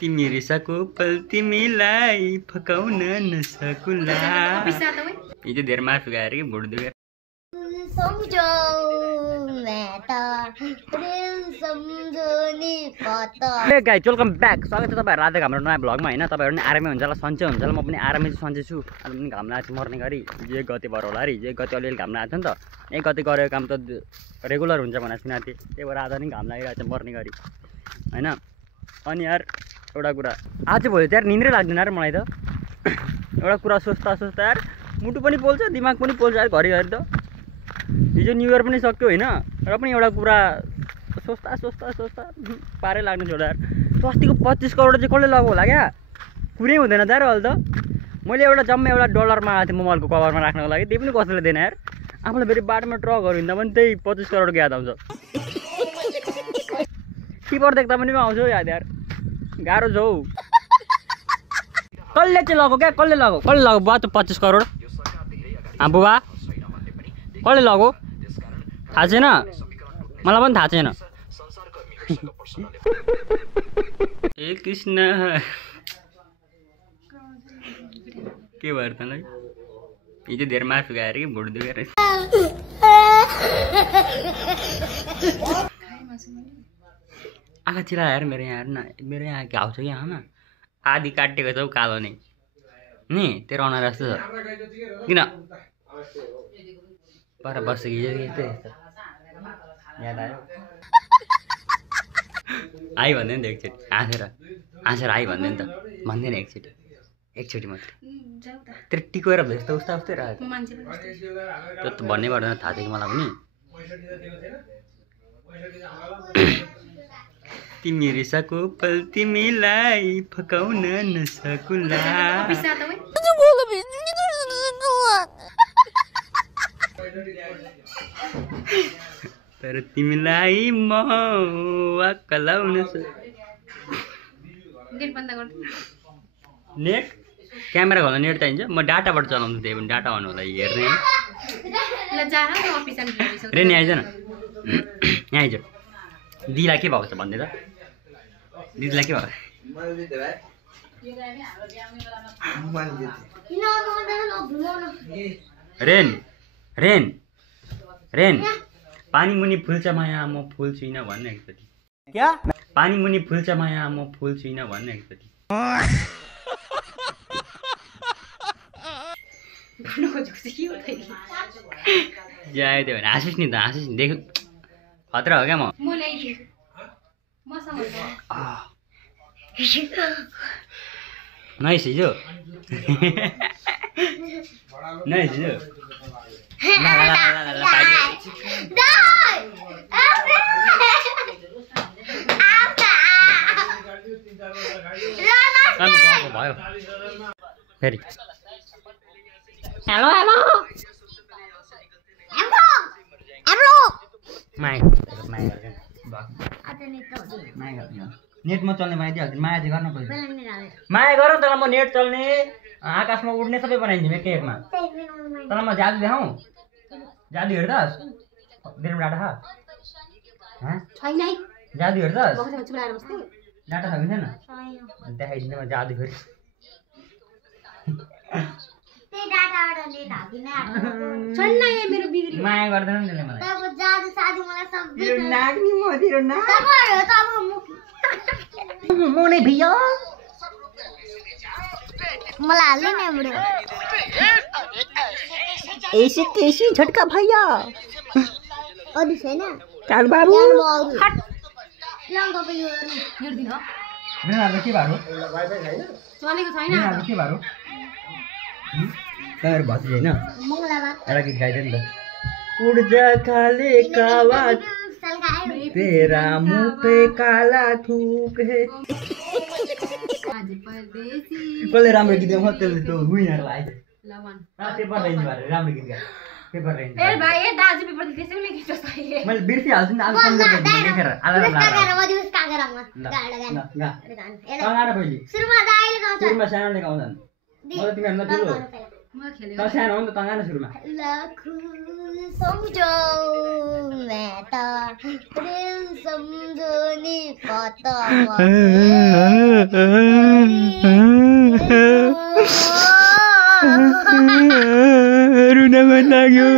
तिमी रिसाको पल तिमीलाई फकाउन नसकुला। हिजो धेरै मासु खाएर कि भुट दुखेर गाइस वेलकम ब्याक। स्वागत छ तपाईँहरू आज हाम्रो नयाँ भ्लगमा। होइन तपाईँहरू पनि आरामै हुन्छ होला, सन्चै हुन्छ होला। म पनि आरामै सन्चै छु। आज पनि घाम लागेको छ मर्ने गरी। हिजो 1 गते भएर होला। हिजो 1 गते अलिअलि घाम लागेको छ नि त। 1 गते गरेको काम त रेगुलर हुन्छ भनेर सुनेको थिएँ। त्यही भएर आज नि घाम लागिरहेको छ मर्ने गरी होइन। अनि यार एउटा कुरा, आज भोलि त यार निन्द्रै लाग्दैन यार मलाई त। एउटा कुरा सोच्दा यार मुटु पनि पोल्छ, दिमाग पनि पोल्छ यार घरिघरि त। हिजो न्यु इयर पनि सक्यो होइन, र पनि एउटा कुरा सोच्दा पारै लाग्नु छोड्दा यार। अस्तिको 25 करोड चाहिँ कसले लगायो होला क्या? कुरै हुँदैन त यार अहिले त। मैले एउटा जम्मा एउटा डलर मागेको थिएँ मोबाइलको कभरमा राख्नको लागि, त्यही पनि कसैले दिएन यार। आफूलाई फेरि बाटोमा ट्रकहरू हिँड्दा पनि त्यही 25 करोडको याद आउँछ। टिपर देख्दा पनि आउँछ याद यार। गाह्रो छ हौ। कसले चाहिँ लगायो क्या? कसले लगायो बुवा त 25 करोड? बुबा कसले लगायो थाहा छैन? मलाई पनि थाहा छैन। ए कृष्ण के भयो तँलाई? हिजो धेरै मासु खाएर कि भुट दुखेर आँखा चिला हेर मेरो यहाँ हेर्न। मेरो यहाँ घाउ छ कि आमा, आधी काटिएको छ हौ कालो नै नि। तेरो अनुहार जस्तो छ किन? पर बसेको हिजो याद आयो। आइ भन्दै नि त एकचोटि हाँसेर आइ भन्दै नि त। भन्दैन एकचोटि मात्रै। तेरो टिकोएर भेस्ट उस्ता उस्तै रहेको त्यो त भन्नै पर्दैन, थाहा थियो कि मलाई पनि। तिमी रिसाको पल तिमीलाई फकाउन नसकुला। तर तिमीलाई म वाक्कलाउन नेट क्यामेरा खोल्न नेट चाहिन्छ। म डाटाबाट चलाउँछु, त्यही पनि डाटा अन होला हेर्ने। रेनी आइज न, यहाँ आइज। दिदीलाई के भएको छ भन्दै त? दिदीलाई के भएको? रेन पानी मुनि फुल्छ माया म फुल छुइनँ भन्ने एकचोटि। क्या? पानी मुनि फुल्छ माया म फुल छुइनँ भन्ने एकचोटि। आयो त्यो भने हाँसिस् नि त, हाँसिस् नि। देख खतरा हो क्या म। नाइस हिजो नाइस हिजो। भयो फेरि हेलो नेटमा चल्ने माया दिइहाल्छु। माया चाहिँ गर्न पर्छ। माया गर तर म नेट चल्ने आकाशमा उड्ने सबै बनाइदिन्छु एकै एकमा। तर म जादु देखाउँ? जादु हेर्दस्? दिनमा डाटा छैन। जादु हेर्दस्? डाटा छ कि छैन? देखाइदिनु म जादु फेरि। माया गर्दैन नि त्यसले मलाई। मोने भैया मलाई हाल्नु नि बुढो। ऐसे कैसे झटका भैया? अरु छैन काल बाबु हट लङ्गा पनि यो दिन हो। बिनाले के बारो? चलेको छैन। बिनाले के बारो? तर भति हैन। मंगलाबार एउटा गीत गाइदिए नि त। उड़ जा काले कावा तेरा मुंह पे काला थूक है। आज परदेसी कसले राम्रो गीत गाउँछ त्यसले त्यो विनर लाई। लवन पेपर रेन्ज भएर राम्रो गीत गाए। पेपर रेन्ज ए भाइ ए दाजु पेपर त्यसैले लेखेछ सही। मैले बिर्सि हाल्छु नि आज सम्झेर लेखेर आला ला कागरा मदिस कागरामा गाडा गान कागरा पहिले सुरुमा दाइले गाउँछ। सुरुमा सानोले गाउँछन्। मलाई तिमीहरुमा ठुलो त सानो हो नि त त गाना सुरुमा लाखों सम्झौँ मैं त प्रेम सम्झौनी पता रुन मन लाग्यो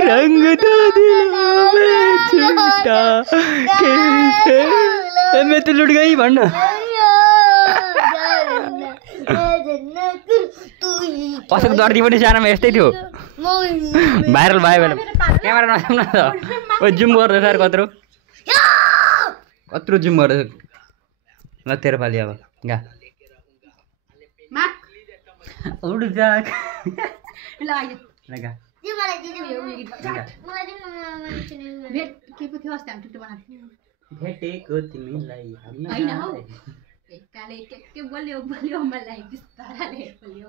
रंग तो दिलों छुटा कैसे मैं तो लुट गई भन्न कसैको दर्दी पनि सानोमा यस्तै थियो भाइरल भयो बेला क्यामेरा नसाउन त ओ जुम गर्दैछ यार कत्रो जुम गर्दैछ ल तेरो पालि अब गा उड जा ल गा भेटेको तिमीलाई काले के बोल्यो मलाई बिस्ताराले बोल्यो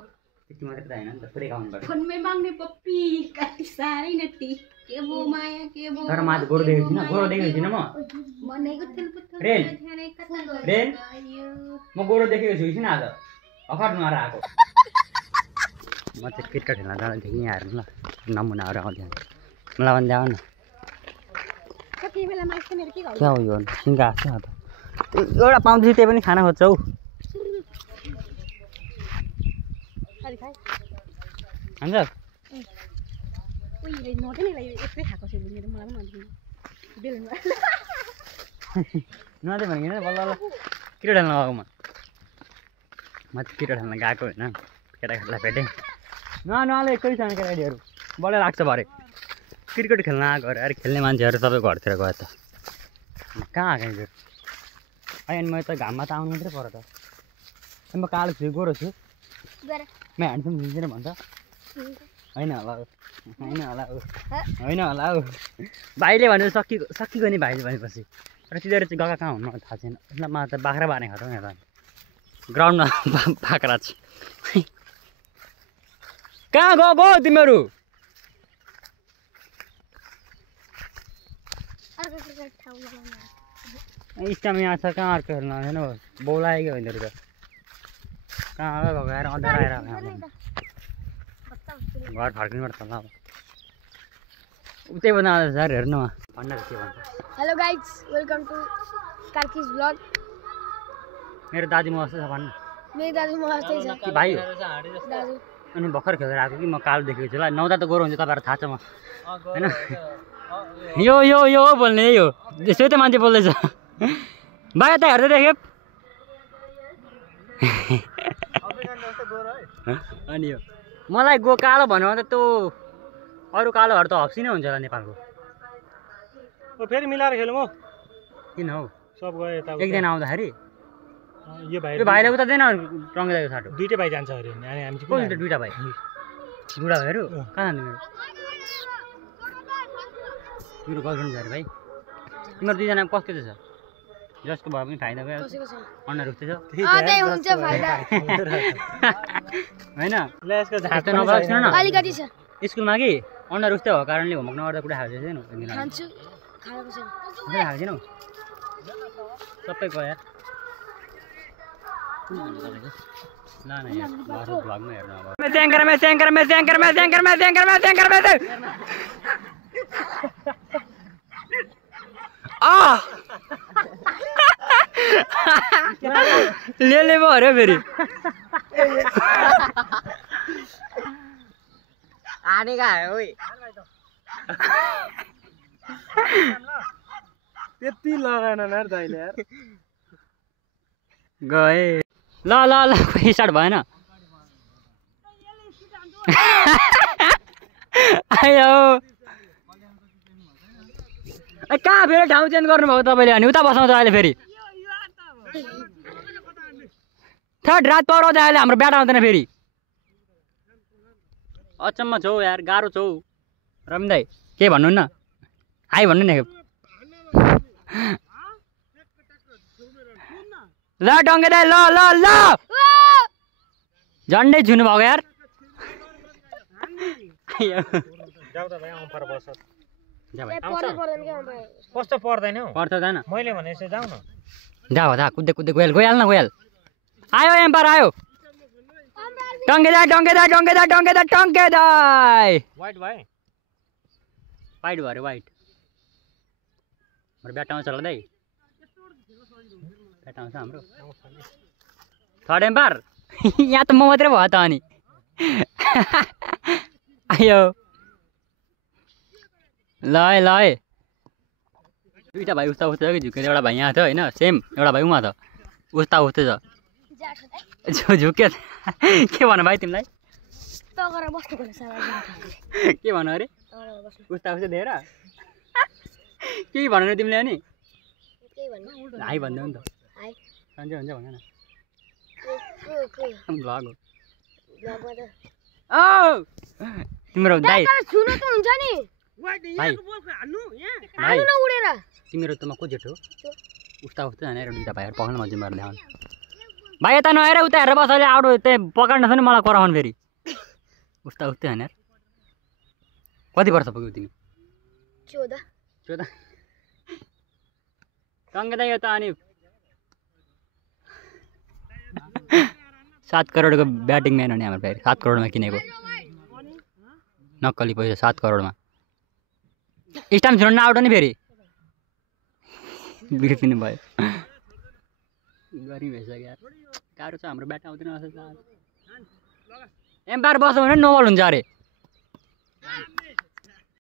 त्यति मात्रै त हैन नि त पुरै गाउनुपर्छ फोनमै माग्ने पप्पी कति सारै नटी के भो माया के भो तर माथि गोरो देखेको छैन म भनेको थिएन रेन रेन म गोरो देखेको छु आज अफर नआएर आएको म चाहिँ क्रिकेट खेल्न जाँदैथिएँ कि यहाँ हेर्नु ल नमुनाहरू आउँथ्यो मलाई भन्दै आऊ न कति बेला माग्छ मेरो के क्या हो यो सिङ्गा आएको छ त एउटा पाउँदैछु त्यही पनि खाना खोज्छ हौ हुन्छ उहिले नटे नि एक्लै खाएको छु मेरो मलाई पनि नदिनु बेलुन नदे भनेको बल्ल बल्ल क्रिकेट खेल्न गएको म चाहिँ क्रिकेट खेल्न गएको होइन केटाकेटीलाई भेटेँ नआले एक्लै छैन केटाकेटीहरू बल्ल लाग्छ भरे क्रिकेट खेल्न आएको अरे अरे खेल्ने मान्छेहरू सबै घरतिर गयो त कहाँ आएको फेरि अनि मैले त घाममा त आउनु मात्रै पऱ्यो त म कालो छु गोरो छु म ह्यान्डसम हुन्थेन भन्छ होइन होला होइन होला हौ भाइले भनेर सकिगयो नि भाइले भनेपछि र तिनीहरू चाहिँ गएको कहाँ हुनु मलाई थाहा छैन म त बाख्रा बार्ने खाँदा यहाँ त ग्राउन्डमा बाख्रा छु कहाँ गएको तिमीहरू स्टामा यहाँ छ कहाँ अर्को हेर्नु आउँदैन बोलाएकै होइन त कहाँ गएको गएर अँध्यारो आएर घर फर्किनुपर्छ ल अब उतै बनाउँदैछ सर हेर्नु भन्न के भन्छ hello guys welcome to Karki's blog मेरो दाजु म जस्तो छ भन्न मेरो दाजु म जस्तै छ कि भाइ हो दाजु अनि भर्खर खेलेर आएको कि म कालो देखेको छु ल नौदा त गोरो हुन्छ तपाईँहरू थाहा छ म होइन यो यो यो बोल्ने यही हो त्यस्तै त मान्छे बोल्दैछ भाइ यता हेर्दै देखेँ अनि यो मलाई कालो भन्यो भने त त्यो अरू कालोहरू त हप्सी नै हुन्छ होला नेपालको फेरि मिलाएर खेलौँ हौ किन हौ सब गयो यता एकजना आउँदाखेरि यो भाइ यो भाइले उता दिएन रङ्गिरहेको साटो दुईटै भाइ जान्छ अरे अनि हामी चाहिँ कसले दुइटा भाइ बुढा भाइहरू कहाँ जानु मेरो गर्लफ्रेन्ड छ अरे भाइ तिमीहरू दुईजना कस्तो चाहिँ छ जसको भए पनि फाइदा भयो अनुहार उठ्दै छ होइन यस्तो नबलाएको न अलिकति छ स्कुलमा कि अनुहार उठ्दै भएको कारणले होमवर्क नगर्दा कुरा खाएको छैन खान्छु खाएको छैन खाएको छैनौ सबै गयो यार ल न यार भ्लगमा हेर्नु अब ले भयो अरे फेरि आने का है ओए त्यति लगाएन यार दाइले यार गए ल ल ल स्टार्ट भएन आयो कहाँ फेरि ठाउँ चेन्ज गर्नुभएको तपाईँले अनि उता बसाउँछ अहिले फेरि थर्ड रात पराउँछ अहिले हाम्रो ब्याट आउँदैन फेरि अचम्म छौ यार गाह्रो छौ रमिन दाइ के भन्नु न हाई भन्नु नि ल डङ्गे दाइ ल ल ल झन्डै छुनु भएको यार कस्तो पर्दैन हौ पर्छ जान मैले भनेपछि जाऊ न जा कुद्दै कुद्दै गइहाल न गइहाल आयो एम्पायर आयो टङ्केदा टङ्केदा टङ्केदा टङ्केदा टङ्केदा वाइट भाइ वाइट भयो अरे वाइट हाम्रो ब्याट आउँछ होला दाइ ब्याट आउँछ हाम्रो थर्ड एम्पायर यहाँ त म मात्रै भयो त अनि आयो ल है ल है दुईवटा भाइ उस्ता उस्तै छ कि झुकेर एउटा भाइ यहाँ थियो होइन सेम एउटा भाइ उहाँ छ उस्ता उस्तै छ झुक्यो के भन भाइ तिमीलाई के भन अरे उस्ता उस्तै दिएर केही भन न तिमीले अनि हाई भन्दै हो नि त सन्चै हुन्छ भन न भ्लग हो तिम्रो दाइ छुनु त हुन्छ नि भाइ तिम्रो त म को जेठो उस्ता उस्तै हानेर दुईवटा भाइहरू पकाउनु मजा मारेर ल्याउनु भाइ यता नहेर उता हेरेर बस अहिले आउनु त्यहाँ पकाउनु छ नि मलाई कराउनु फेरि उस्ता उस्तै हानेर कति वर्ष पुग्यौ तिमी 14 टङ्केदा यो त अनि 7 करोडको ब्याटिङ म्यान हो नि हाम्रो फेरि 7 करोडमा किनेको नक्कली पैसा 7 करोडमा स्टाम्प छोड्न आउट नि फेरि बिर्सिनु भयो गरी भइसक्यो यार गाह्रो छ हाम्रो ब्याट आउँदैन एम्पायर बस्यो भने नोबल हुन्छ अरे